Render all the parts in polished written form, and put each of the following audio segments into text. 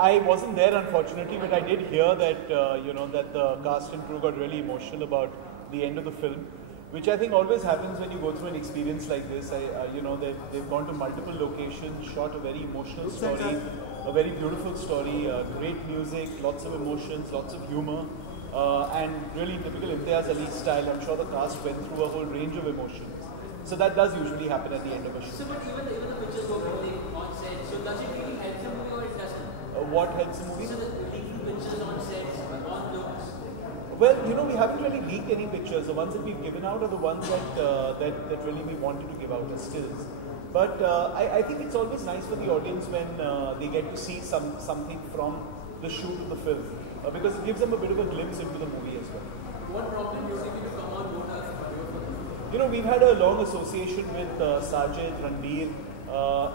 I wasn't there unfortunately, but I did hear that that the cast and crew got really emotional about the end of the film, which I think always happens when you go through an experience like this. They've gone to multiple locations, shot a very emotional story, a very beautiful story, great music, lots of emotions, lots of humor, and really typical Imtiaz Ali style. I'm sure the cast went through a whole range of emotions. So that does usually happen at the end of a shoot. So, but even the pictures go on set. So does it really help the movie or it doesn't? What helps the movie? So the leaking pictures on sets, on looks. Well, we haven't really leaked any pictures. The ones that we've given out are the ones that really we wanted to give out as stills. But I think it's always nice for the audience when they get to see something from the shoot of the film, because it gives them a bit of a glimpse into the movie as well. What problem do you think to come on board as a we've had a long association with Sajid, Ranbir,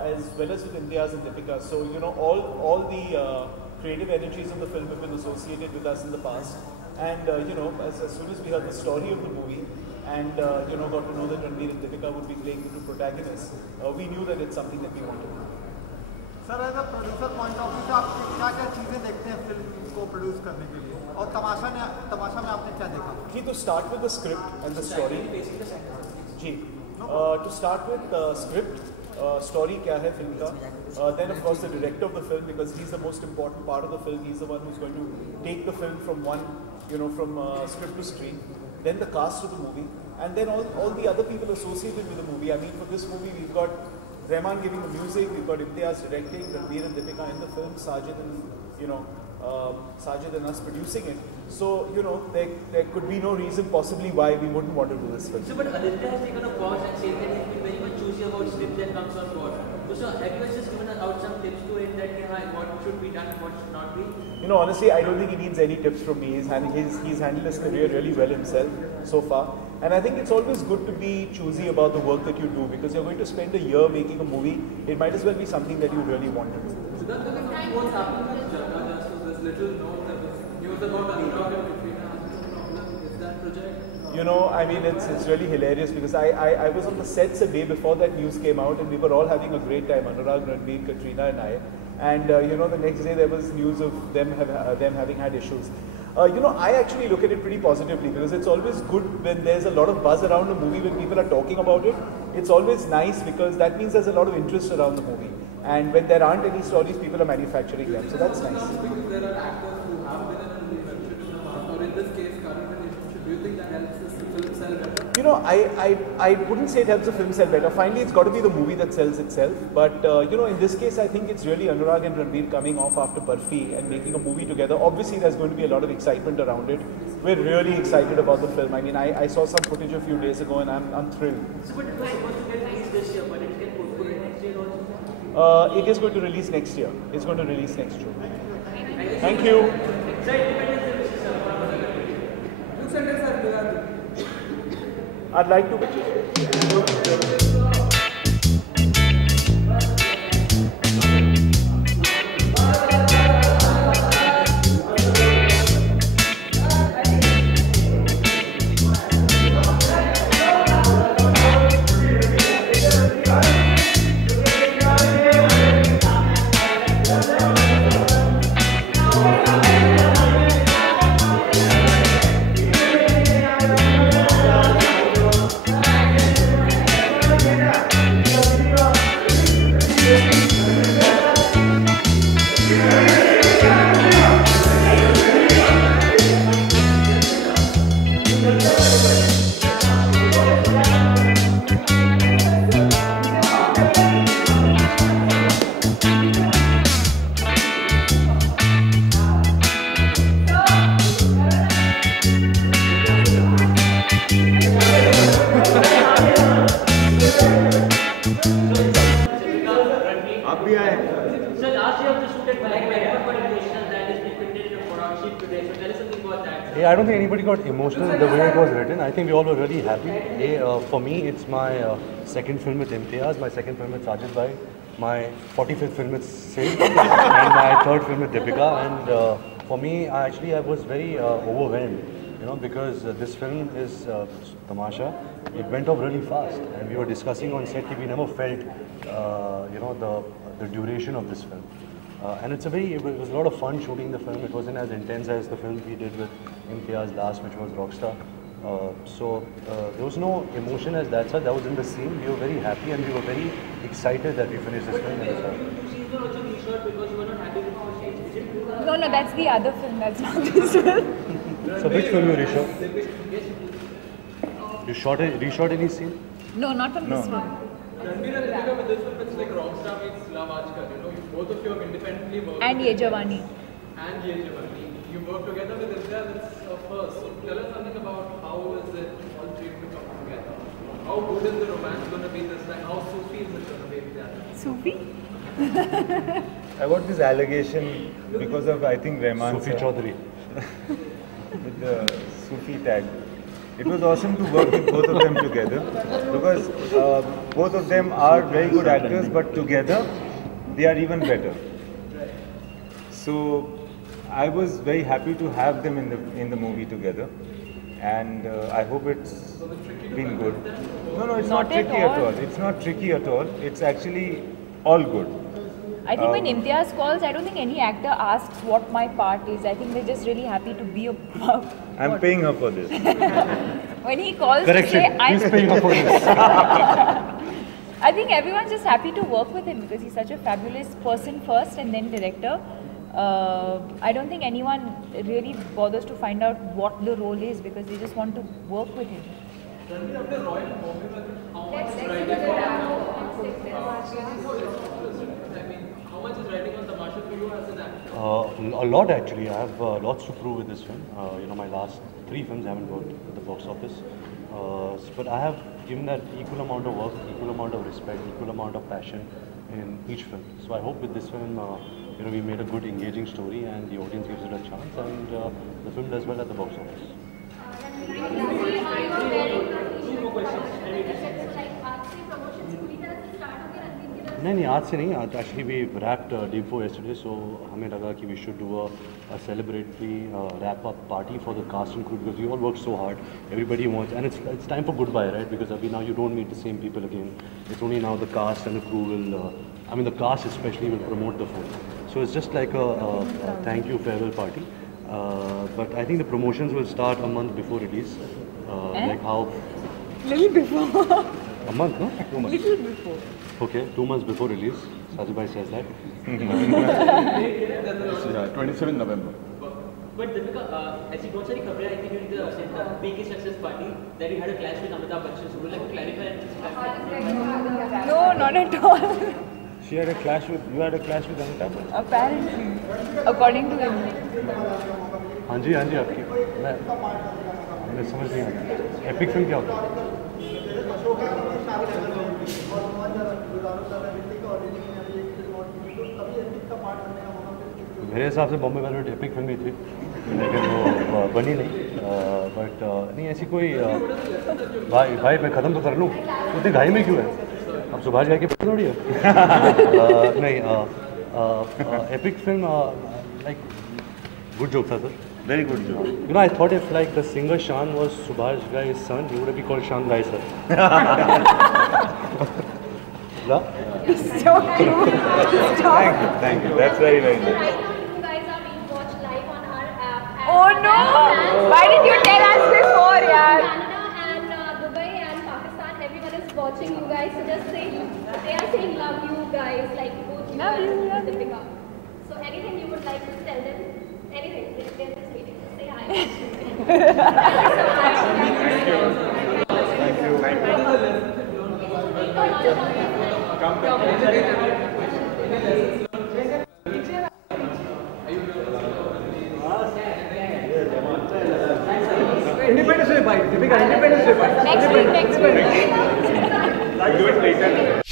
as well as with Imtiaz and Deepika. So, all the creative energies of the film have been associated with us in the past. And, as soon as we heard the story of the movie and, got to know that Ranbir and Deepika would be playing the two protagonists, we knew that it's something that we wanted to do. Sir as a producer point of view से आप क्या क्या चीज़ें देखते हैं film को produce करने के लिए और तमाशा में आपने क्या देखा? जी, to start with the script and the story. Ji, to start with the script, story क्या है फिल्म का, then of course the director of the film, because he's the most important part of the film. He's the one who's going to take the film from from script to screen. Then the cast of the movie, and then all the other people associated with the movie. I mean, for this movie we've got Rahman giving the music, we've got Imtiaz directing, Ranbir and Deepika in the film, Sajid and us producing it. So, there could be no reason possibly why we wouldn't want to do this film. So, but Aditya has taken a pause and said that he's been very much choosy about script that comes on board. So, have you just given out some tips to him that what should be done and what should not be? Honestly, I don't think he needs any tips from me. He's handled his career really well himself so far. And I think it's always good to be choosy about the work that you do, because you're going to spend a year making a movie. It might as well be something that you really want to do. So that's what's happening with Jagga. So there's little known that there's news about Anurag and Katrina has no problem. Is that project? I mean, it's really hilarious because I was on the sets a day before that news came out, and we were all having a great time, Anurag, Ranbir, Katrina and I. And the next day there was news of them having had issues. I actually look at it pretty positively, because it's always good when there's a lot of buzz around a movie, when people are talking about it. It's always nice because that means there's a lot of interest around the movie. And when there aren't any stories, people are manufacturing them. So that's nice. Because there are actors who have been in a relationship in the past, or in this case, current relationship. Do you think that helps the film sell better? I wouldn't say it helps the film sell better. Finally, it's got to be the movie that sells itself. But, in this case, I think it's really Anurag and Ranbir coming off after Barfi and making a movie together. Obviously, there's going to be a lot of excitement around it. We're really excited about the film. I mean, I saw some footage a few days ago and I'm thrilled. So, but it was supposed to get released this year, but it can postpone next year also? It is going to release next year. It's going to release next June. Thank you. I'd like to. I don't think anybody got emotional the way it was written. I think we all were really happy. For me, it's my second film with Imtiaz, my second film with Sajid Bhai, my 45th film with Sid, and my third film with Deepika. And for me, I was very overwhelmed, because this film is Tamasha. It went off really fast, and we were discussing on set that we never felt, the duration of this film. And it was a lot of fun shooting the film. It wasn't as intense as the film we did with Imtiaz last, which was Rockstar. There was no emotion as that, sir. That was in the scene. We were very happy and we were very excited that we finished this film. Scenes were also reshot because you were not happy with the scenes. Is it true? No, that's the other film. That's not this film. So which film you reshot? You reshot any scene? No, not from this film. Ranbir and Ritika, with this film, it's like Rockstar meets Love Aajkal. You know, both of you have independently worked. And Ye Jawani. And Ye Jawani. You work together with Imtiaz. It's a first. So tell us something about how is it all three to come together? How good is the romance going to be this time? How Sufi is it going to be, Imtiaz? Sufi? I got this allegation because of, I think, Rahman Sufi Chaudhary. with the Sufi tag. It was awesome to work with both of them together because both of them are very good actors, but together they are even better. So I was very happy to have them in the movie together, and I hope it's been good. No, it's not tricky at all. It's not tricky at all. It's actually all good. I think when Imtiaz calls, I don't think any actor asks what my part is. I think they're just really happy to be a part. I'm paying her for this. When he calls Correction. to say, He's paying her for this. I think everyone's just happy to work with him because he's such a fabulous person first and then director. I don't think anyone really bothers to find out what the role is because they just want to work with him. Ranbir, after Royal Mohammed, how much is riding how much is riding on Tamasha for you as an actor? A lot actually. I have lots to prove with this film. My last 3 films haven't worked at the box office. But I have given that equal amount of work, equal amount of respect, equal amount of passion in each film. So I hope with this film, we made a good, engaging story and the audience gives it a chance and the film does well at the box office. नहीं आज से नहीं actually we wrapped day 4 yesterday, so हमें लगा कि we should do a celebratory wrap up party for the cast and crew because we all worked so hard. Everybody wants, and it's time for goodbye, right? Because now you don't meet the same people again. It's only now the cast and the crew will, the cast especially will promote the film. So it's just like a thank you farewell party. But I think the promotions will start a month before release. Like how? Little before. A month, no? 2 months. Little before. Okay, 2 months before release. Sajid bhai says that. 27 November. But Deepika, ऐसी बहुत सारी खबरें आई थी during the biggest success party that you had a clash with Amitabh Bachchan. So would you like to clarify and No, not at all. You had a clash with Amitabh Bachchan? Apparently, according to him. हाँ जी आपकी मैं समझ नहीं आता epic film क्या होता है मेरे हिसाब से बॉम्बे वेलवेट एपिक फिल्म ही थी लेकिन वो बनी नहीं बट नहीं ऐसी कोई भाई मैं ख़त्म तो कर लूँ उतनी घाई में क्यों है अब सुभाष गाय की बात थोड़ी है नहीं epic film like good joke था sir. Very good job. I thought if like the singer Shan was Subhash Gai's son, he would have been called Shan Gai sir. No? So cute. Thank you. That's very, very nice. Right now, you guys are being watched live on our app. Oh no! Why did you tell us before, yaar? Canada and Dubai and Pakistan, everyone is watching you guys. So just say, they are saying love you guys, like both you Love you, and love you. Deepika. So anything you would like to tell them? Anything, they're just waiting. Say hi. Independence Day, bye. Deepika, Independence Day, bye. Next week. Do it later.